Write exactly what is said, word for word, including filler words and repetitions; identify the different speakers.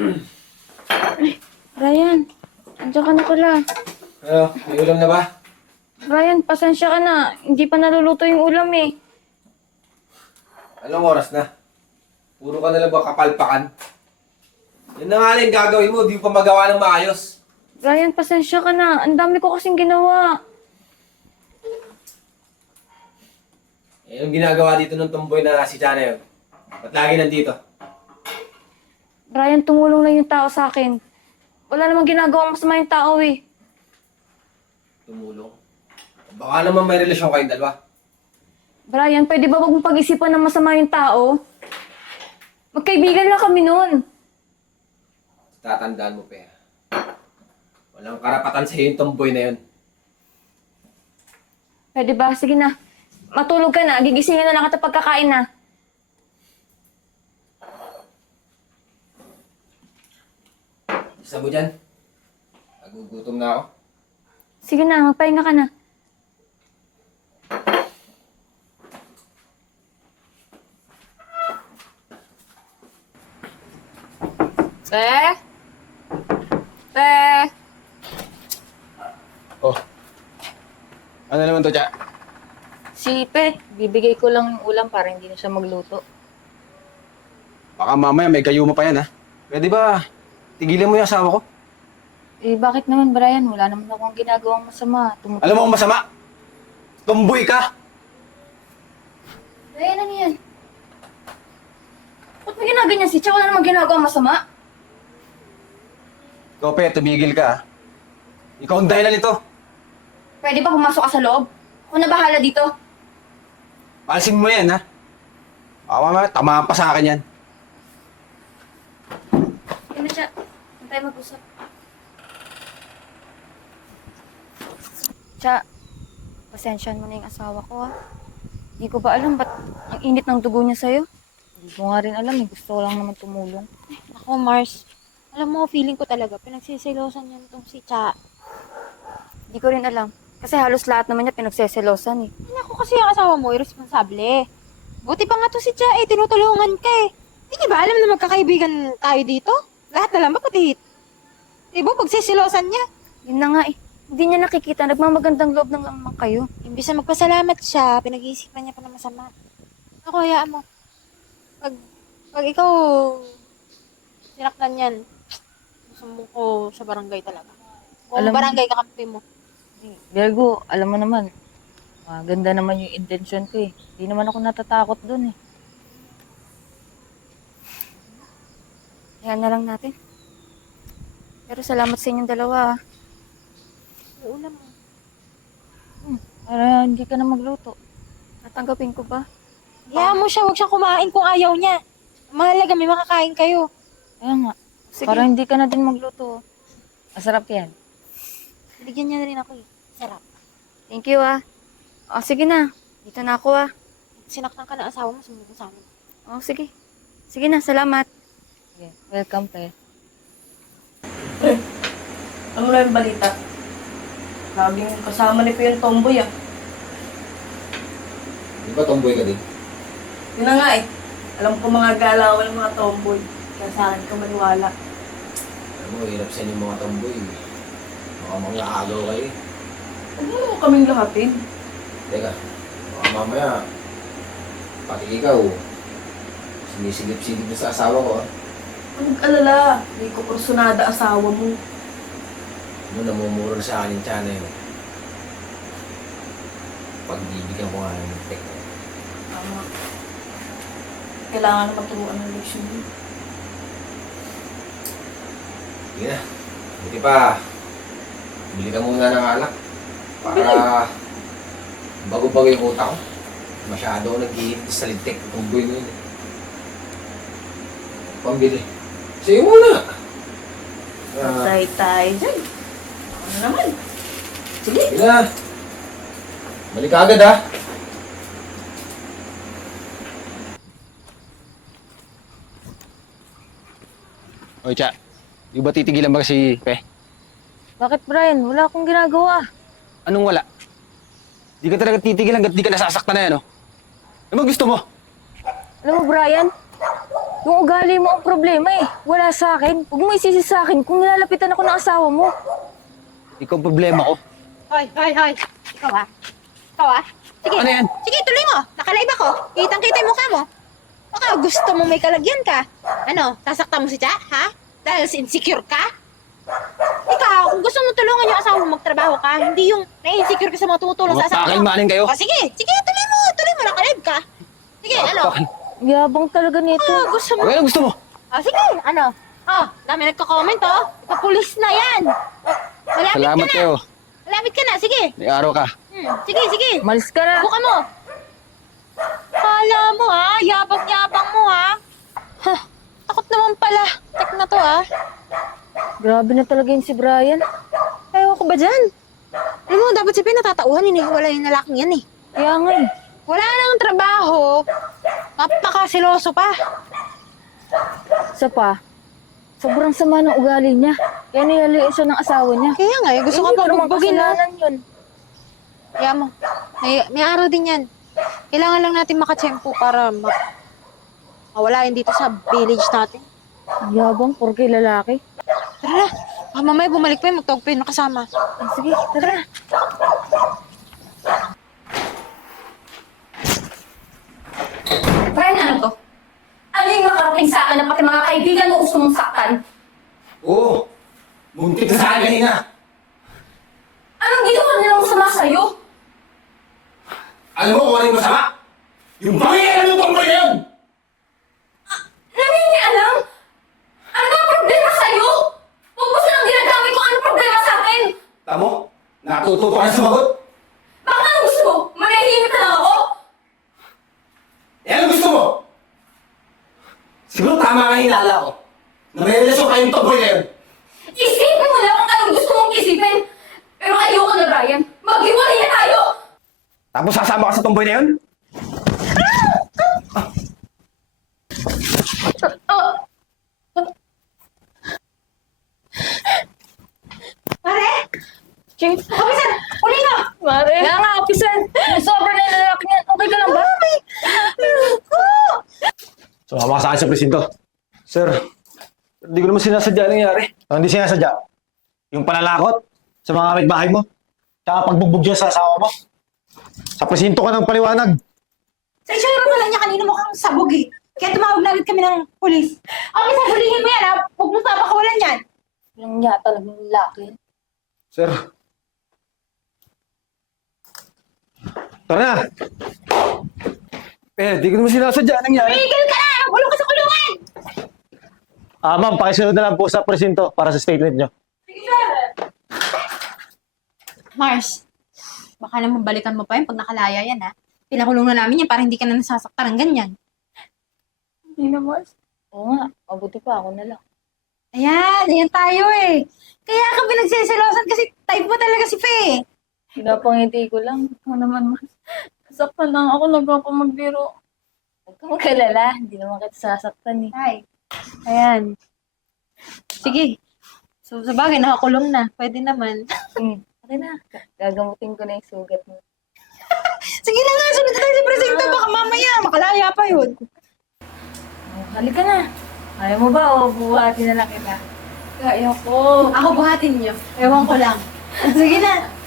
Speaker 1: Ryan, andiyan ka na pala.
Speaker 2: Ano, may ulam na ba?
Speaker 1: Ryan, pasensya ka na. Hindi pa naluluto yung ulam eh.
Speaker 2: Anong oras na? Puro ka na lang ba kapalpakan? Yan na nga rin gagawin mo, di mo pa magawa ng maayos.
Speaker 1: Ryan, pasensya ka na. Ang dami ko kasing ginawa.
Speaker 2: Eh, yung ginagawa dito ng tomboy na si Chana yun. Ba't lagi nandito?
Speaker 1: Ryan, tumulong lang yung tao sa akin. Wala namang ginagawang masama yung tao eh.
Speaker 2: Tumulong. Baka naman may relasyon kayong dalawa.
Speaker 1: Brian, pwede ba wag mong pag-isipan ng masama yung tao? Magkaibigan lang kami nun.
Speaker 2: Tatandaan mo, Pea. Walang karapatan sa'yo yung tomboy na yun.
Speaker 1: Pwede ba? Sige na. Matulog ka na. Gigisingin na lang kita pagkakain na.
Speaker 2: Isa mo dyan. Nagugutom na ako.
Speaker 1: Sige na, magpahinga ka na. Te? Te?
Speaker 2: Oh. Ano naman to, Cha?
Speaker 1: Si Pe, bibigay ko lang yung ulam para hindi na siya magluto.
Speaker 2: Baka mamaya may gayuma pa yan, ha? Pwede ba tigilan mo yung asawa ko?
Speaker 1: Eh, bakit naman, Brian? Wala naman akong ginagawang masama. Tumutulong.
Speaker 2: Alam mo ang masama? Tomboy ka!
Speaker 1: Brian, ano yan? Ba't mo ginaganyan si Cha? Wala namang ginagawang masama.
Speaker 2: Ikaw, Pe, tumigil ka, ha? Ikaw ang dahilan nito.
Speaker 1: Pwede ba pumasok ka sa loob? Ako na bahala dito.
Speaker 2: Alisin mo yan, ha? Baka mamaya, tamaan pa sa akin yan.
Speaker 1: Ano siya? Saan tayo mag-usap? Cha, pasensyahan mo na yung asawa ko, ha? Hindi ko ba alam ba't ang init ng dugo niya sa'yo? Hindi ko nga rin alam, eh. Gusto ko lang naman tumulong.
Speaker 3: Ako, Mars, alam mo, feeling ko talaga, pinagsisilosan niya itong si Cha.
Speaker 1: Hindi ko rin alam. Kasi halos lahat naman niya pinagseselosan, eh.
Speaker 3: Ako kasi ang asawa mo, irresponsable. Buti pa nga to si Cha, eh, tinutulungan ka eh. Hindi ba alam na magkakaibigan tayo dito? Lahat na lang ba, pati? Diba, pagsisilosan niya.
Speaker 1: Yun na nga, eh. Hindi niya nakikita. Nagmamagandang loob ng lamang kayo.
Speaker 3: Imbis na magpasalamat siya, pinag-iisipan niya pa na masama. Ako, hayaan mo. Pag, pag ikaw, sinaktan yan, sumbong ko sa barangay talaga. Kung
Speaker 1: Alam mo-
Speaker 3: barangay kakampi mo.
Speaker 1: Virgo, alam mo naman, maganda naman yung intention ko, eh. Hindi naman ako natatakot dun, eh. Yan na lang natin. Pero salamat sa inyong dalawa, ah.
Speaker 3: Oo naman.
Speaker 1: Para hindi ka na magluto. Natanggapin ko ba?
Speaker 3: Hayaan mo siya, huwag siyang kumain kung ayaw niya. Mahalaga, may makakain kayo.
Speaker 1: Kaya nga.
Speaker 3: Sige.
Speaker 1: Para hindi ka na din magluto. Masarap yan.
Speaker 3: Bigyan niya na rin ako eh. Sarap.
Speaker 1: Thank you, ah. O, sige na. Dito na ako, ah.
Speaker 3: Sinaktan ka ng asawa mo, sumunod sa amin.
Speaker 1: O, sige. Sige na, salamat. Okay. Welcome, pe.
Speaker 4: Ano na yung balita? Laging kasama ni Kuya yung tomboy ah.
Speaker 2: Di ba tomboy ka din?
Speaker 4: Yun na nga eh. Alam ko mga galawan ng mga tomboy. Kaya sa akin ka maniwala.
Speaker 2: Alam mo, hirap sa inyo mga tomboy. Baka mga agaw kayo eh.
Speaker 4: Huwag mo naman kaming lahatin.
Speaker 2: Teka, baka mamaya, pati ikaw, sinisigip-sigip na sa asawa ko, ha?
Speaker 4: Huwag alala. Hindi ko personada asawa mo.
Speaker 2: Ano, namumuro na sa akin yung Chana yun. Pagbibigyan ko nga ng tek.
Speaker 4: Tama. Kailangan na maturuan ng leksyon mo.
Speaker 2: Sige na, buti pa, bili ka muna ng alak. Para bago-bago yung utak ko. Masyado ako nag-iinit sa lintik ng tomboy mo yun. eh. Pambili. Sa'yo muna! Ah,
Speaker 4: Patay tayo dyan. Ano naman? Sige.
Speaker 2: Sige na. Balik ka agad, ha? Oy, Cha. Di ba titigilan ba si Pe?
Speaker 1: Bakit, Brian? Wala akong ginagawa.
Speaker 2: Anong wala? Di ka talaga titigil hanggat di ka nasasaktan na yan, no? Ano ba gusto mo?
Speaker 1: Alam mo, Brian, Yung ugali mo ang problema eh. Wala sa akin. Huwag mo isisi sa akin kung nilalapitan ako ng asawa mo.
Speaker 2: Ikaw ang problema ko.
Speaker 3: Hoy, hoy, hoy. Ikaw ah. Ikaw ah. Sige.
Speaker 2: Ano yan?
Speaker 3: Sige, tuloy mo. Nakalive ako. Kitang-kita yung mukha mo. Baka gusto mo may kalagyan ka. Ano, sasaktan mo si Cha, ha? Dahil insecure ka? Ikaw, kung gusto mo tulungan yung asawa mo magtrabaho ka, hindi yung na-insecure ka sa mga tumutulong sa asawa mo.
Speaker 2: Pakilmanin kayo.
Speaker 3: O sige, sige, tuloy mo. Tuloy mo, nakalive ka. Sige, ano?
Speaker 1: Yabang talaga nito.
Speaker 3: Ah, gusto mo.
Speaker 2: Okay, ano gusto mo?
Speaker 3: Ah, sige, ano? Oh, dami nagko-comment, oh. Ikapulis na yan. Oh, malapit
Speaker 2: Salamat
Speaker 3: ka na.
Speaker 2: kayo.
Speaker 3: Malapit ka na, sige.
Speaker 2: May araw ka.
Speaker 3: Hmm, sige, sige.
Speaker 1: Malis ka na.
Speaker 3: Buka mo. Kala mo, ha? Yabang-yabang mo, ha? Ha, takot naman pala. Tek na to, ha?
Speaker 1: Grabe na talaga yun si Brian.
Speaker 3: Ewan ko ba dyan? Alam mo, dapat si Pin natatauhan, hinihiwala yung lalaking yan, eh.
Speaker 1: Kaya nga eh.
Speaker 3: Wala nang trabaho. Napakasiloso pa.
Speaker 1: Isa pa, sobrang sama ng ugali niya. Kaya nilalayo siya ng asawa niya.
Speaker 3: Kaya nga, eh, gusto
Speaker 1: Hindi
Speaker 3: ka
Speaker 1: ko
Speaker 3: pa
Speaker 1: naman
Speaker 3: bugbugin, ha?
Speaker 1: kasalanan yun.
Speaker 3: Kaya mo, may, may araw din yan. Kailangan lang natin makatsempo para ma mawala yun dito sa village natin.
Speaker 1: Yabang, porke lalaki.
Speaker 3: Tara na. Baka mamaya bumalik pa yun, magtawag pa yun nakasama.
Speaker 1: Ah, sige, tara na.
Speaker 5: Brian, ano to? Ano yung nakarating sa akin na pati mga kaibigan mo gusto mong saktan?
Speaker 2: Oo. Muntik na sa akin kanina.
Speaker 5: Anong ginawa nilang masama sa'yo?
Speaker 2: Alam mo kung ano yung masama? Yung pangyayari ng tungkol na yun!
Speaker 5: Nangingialam? Ano ba ang problema sa'yo? Huwag mo silang ginagamit kung ano problema sa akin!
Speaker 2: Tamo? Natuto pa na sumagot?
Speaker 5: Bakit ano gusto mo? Manahimik na lang ako?
Speaker 2: Eh, ano gusto mo? Siguro tama ka hinala ko. Na may relasyon kayong tungkol na yun.
Speaker 5: Isipin mo na kung anong gusto mong isipin. Pero ayoko na, Brian. Maghiwalay na tayo!
Speaker 2: Tapos sasama ka sa tomboy na yun?
Speaker 3: Pare!
Speaker 1: James,
Speaker 3: Kapisan! Uli ka!
Speaker 1: Mare. Kaya nga, opisan. Sobra na yung lalaki niyan. Okay ka lang ba?
Speaker 6: Sumama ka sa akin sa presinto. Sir, hindi ko naman sinasadya nangyari. Ang hindi sinasadya, yung panalakot sa mga kapitbahay mo, tsaka pagbugbog dyan sa asawa mo. Sa presinto ka ng paliwanag.
Speaker 3: Sa itsura mo lang niya kanina mukhang sabog eh. Kaya tumawag na agad kami ng polis. Okay, sabulihin mo yan ha. Huwag mo sa pakawalan yan.
Speaker 1: Walang niya talagang lalaki.
Speaker 6: Sir. Tara na. Eh, di ko naman sinasadya nangyari.
Speaker 3: Tigil ka na! Wala ka sa kulungan!
Speaker 6: Ah, ma'am, pakisunod na lang po sa presinto para sa statement nyo.
Speaker 3: Mars, baka naman balikan mo pa yun pag nakalaya yan ha. Pinakulong na namin yan para hindi ka na nasasaktan ng ganyan.
Speaker 1: Hindi na, Mars. Oo nga, mabuti pa ako na lang.
Speaker 3: Ayan, ayan tayo eh. Kaya ka pinagsiselosan kasi type mo talaga si Faye.
Speaker 1: Pinapangiti ko lang. Ikaw naman, Mars. Kasaktan lang ako, nagpapamagbiro. Huwag kang magalala. Hindi naman kita sasaktan eh.
Speaker 3: Ay, ayan. Sige. So, sa bagay, nakakulong na. Pwede naman.
Speaker 1: Hmm. Okay na. Gagamutin ko na yung sugat mo.
Speaker 3: Sige na nga, sunod na tayo sa presento. Baka mamaya, makalaya pa yun.
Speaker 1: Oh, halika na. Ayaw mo ba o buhatin na lang kita? Kaya ko.
Speaker 3: Ako buhatin niyo. Ewan ko lang. Sige na.